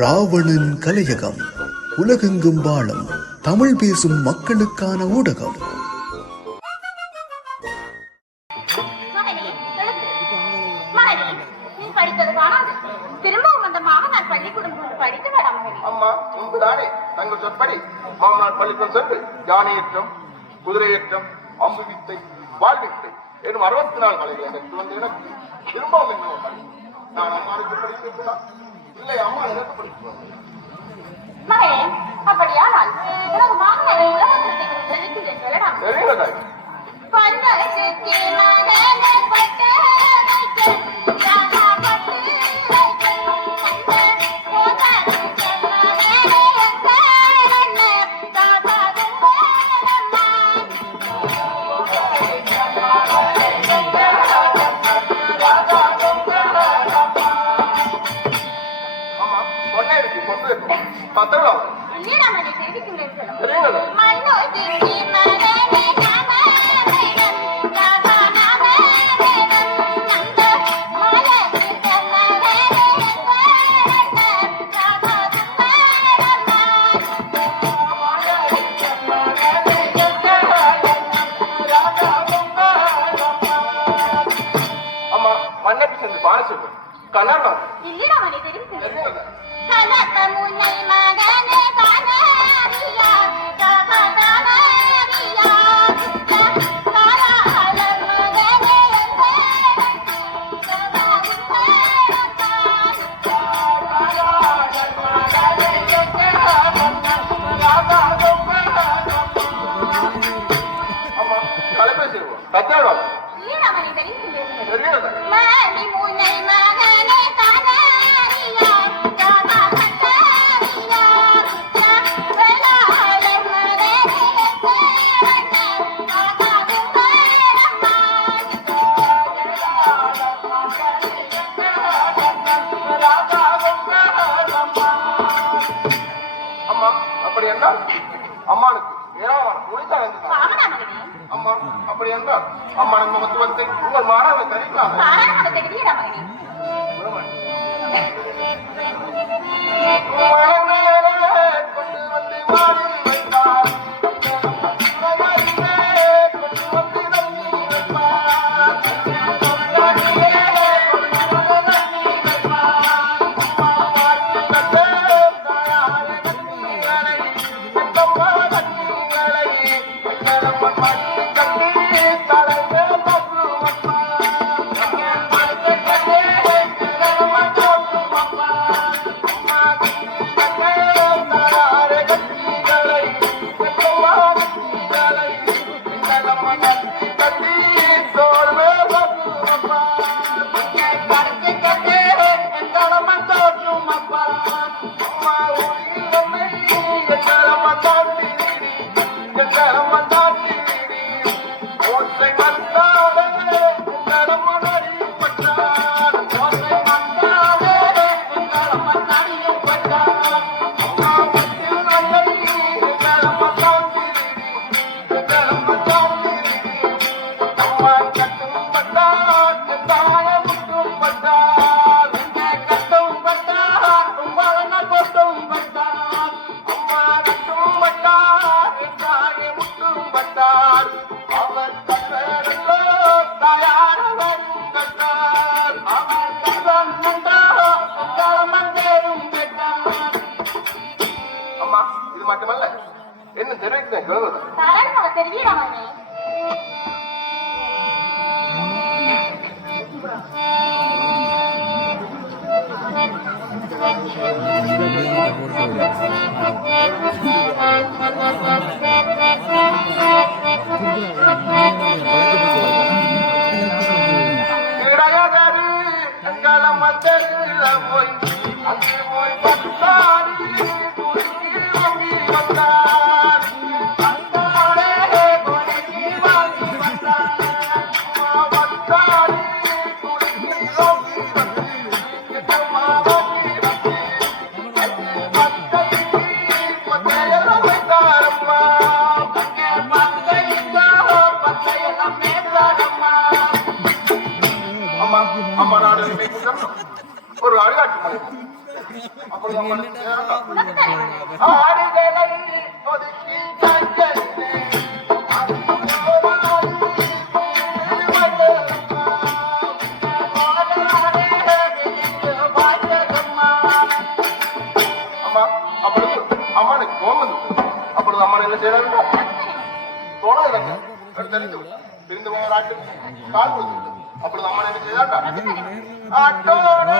ராவணன் கலையகம் உலகெங்கும் வாழும் தமிழ் பேசும் மக்களுக்கான ஊடகம். யானையற்றம் குதிரையற்றம் அம்பு வித்தை வாழ்வித்தை எனும் அறுபத்தி நாலு மலைகள் எனக்கு வந்து எனக்கு. திரும்பவும் நான் அம்மாவுக்கு படித்திருக்கிறான் இல்லை அம்மா எனக்கு படிக்கிறாங்க மகளே இதெல்லாம் இருக்கு கொசு இருக்கும் பத்தவளா சொன்னா அம்மா நம்ம வந்து ஒரு மாறாத தெரியுமா மாறாத தெரியுமா மகனி இது மட்டுமல்ல என்ன தெரிவிக்கிறேன் சொல்லுங்க சாதாரணமாக தெரிவிக்கிறாங்க போய் அங்கே போய் பட்டாடி இந்த பக்கம் ராட்டு கால் அப்படி அம்மா நினைச்சதாட்டா அட்டோட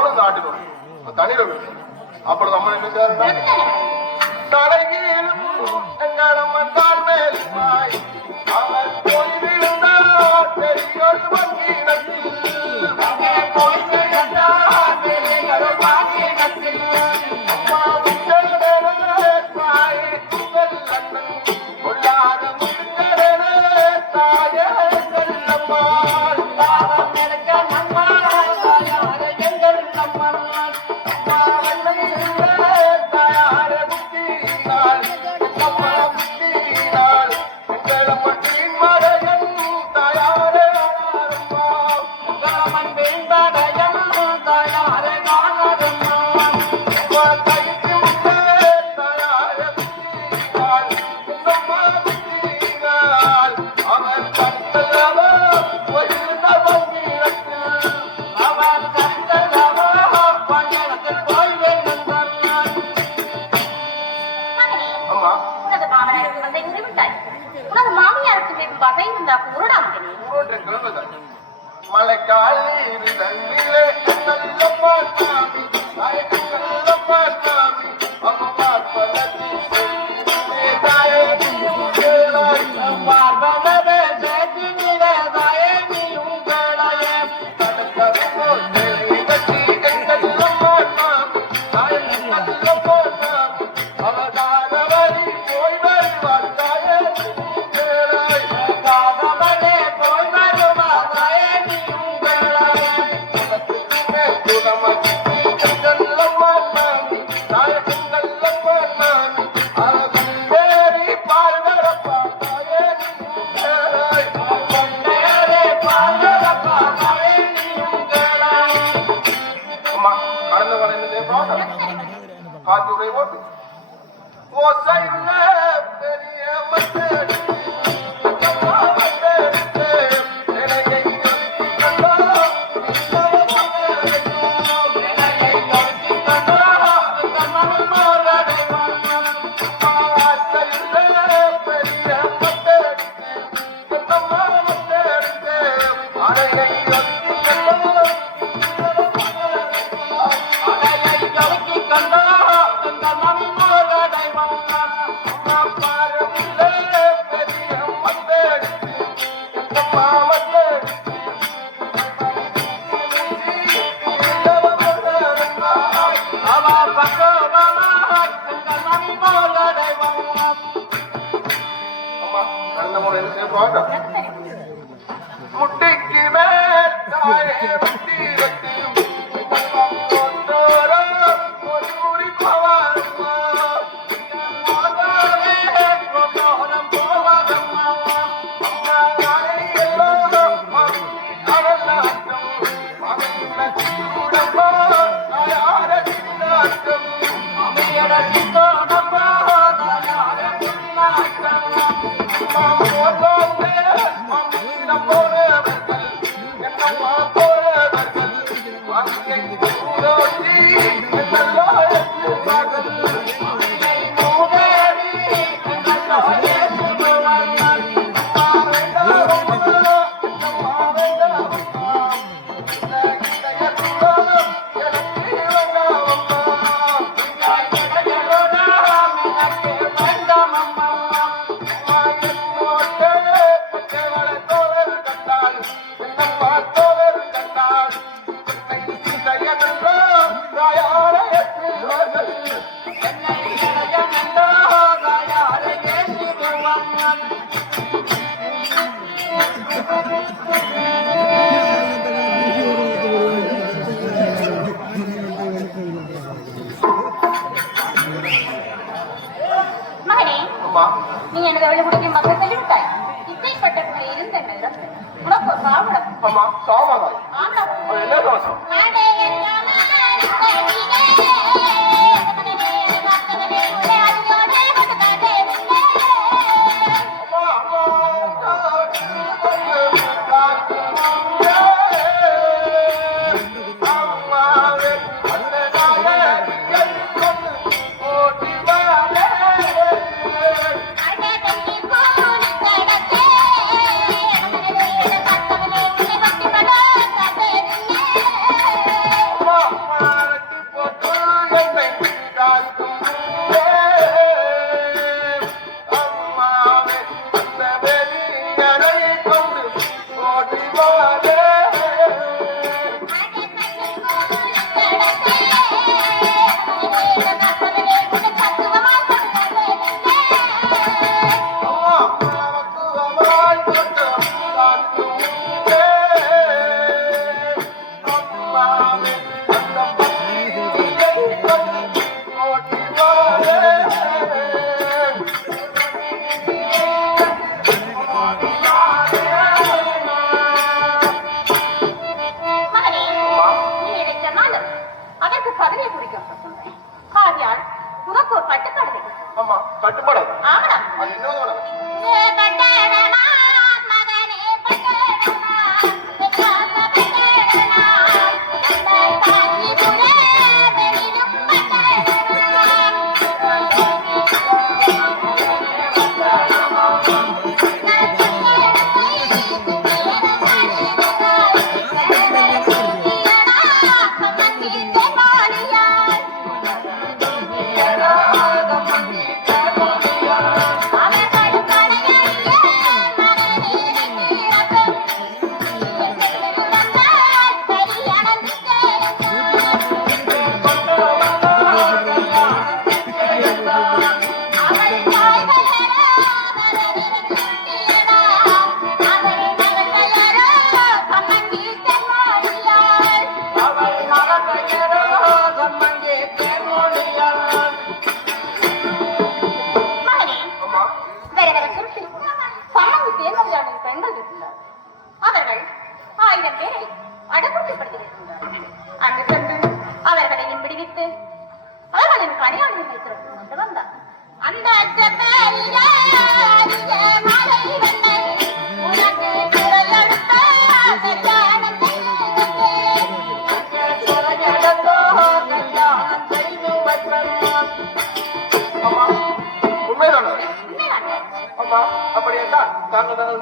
தோணும் இந்த ஆட்டிடும் தண்ணியில விழுது. அப்புறம் நம்ம என்ன தலைகீழ் எங்கள் அம்மன் ಇಂದ ಪೂರ್ಣ ಮಳೆ ಕಾಲಿ காத்துரை ஓட்டு ஓசையுள்ள பெரிய Canta, nome, nome. Thank you. দাঁড়িয়ে পড়ো কিংবা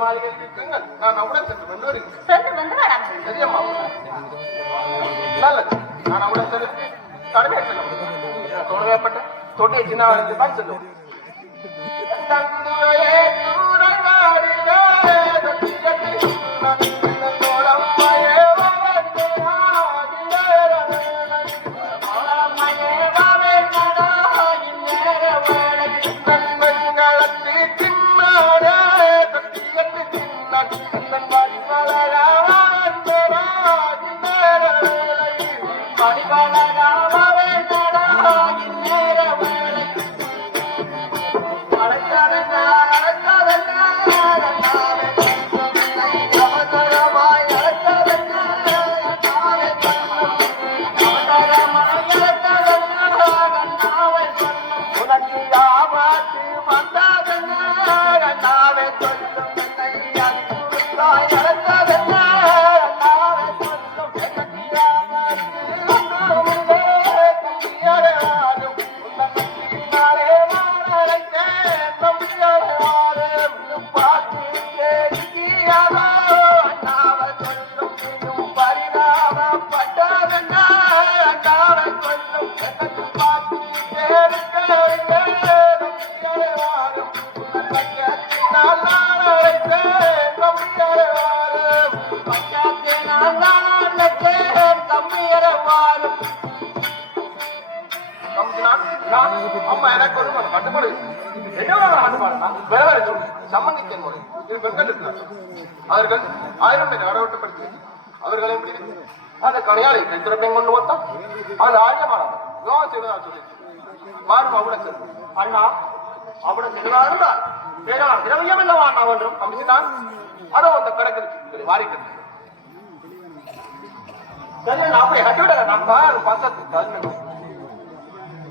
மாளிகையில் இருக்குங்கள் நான் அவுடன் சென்று கொண்டு வருகிறேன் சென்று வந்து வாடாம் சரியம்மா. நல்லது நான் அவுடன் சென்று தடவை செல்ல தொடங்கப்பட்ட தொட்டை சின்ன செல்லும். முறை இது அவர்கள் ஆயிரம் பேர் அடவட்டப்படுத்தி அவர்கள் எப்படி? அந்த கடையாளை கைத்திறப்பை கொண்டு வந்தான்? அது ஆரியமானவன் விவாகம் செய்வதா சொல்லி மாறும் அவனுக்கு. அண்ணா அவளை செல்வா இருந்தால் வேறா திரவியம் இல்லவா அண்ணா ஒன்றும் அமிச்சினான் அதோ அந்த கடற்கரை வாரிக்கிறது சரியா அப்படி கட்டிவிட நான் பாரு பசத்துக்கு கண்ணு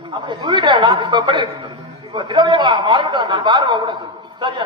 அப்படி தூக்கிட்டேன் இப்ப எப்படி இருக்கு? இப்ப திரவியங்களா மாறிவிட்டேன் நான் பாருவா கூட சரியா?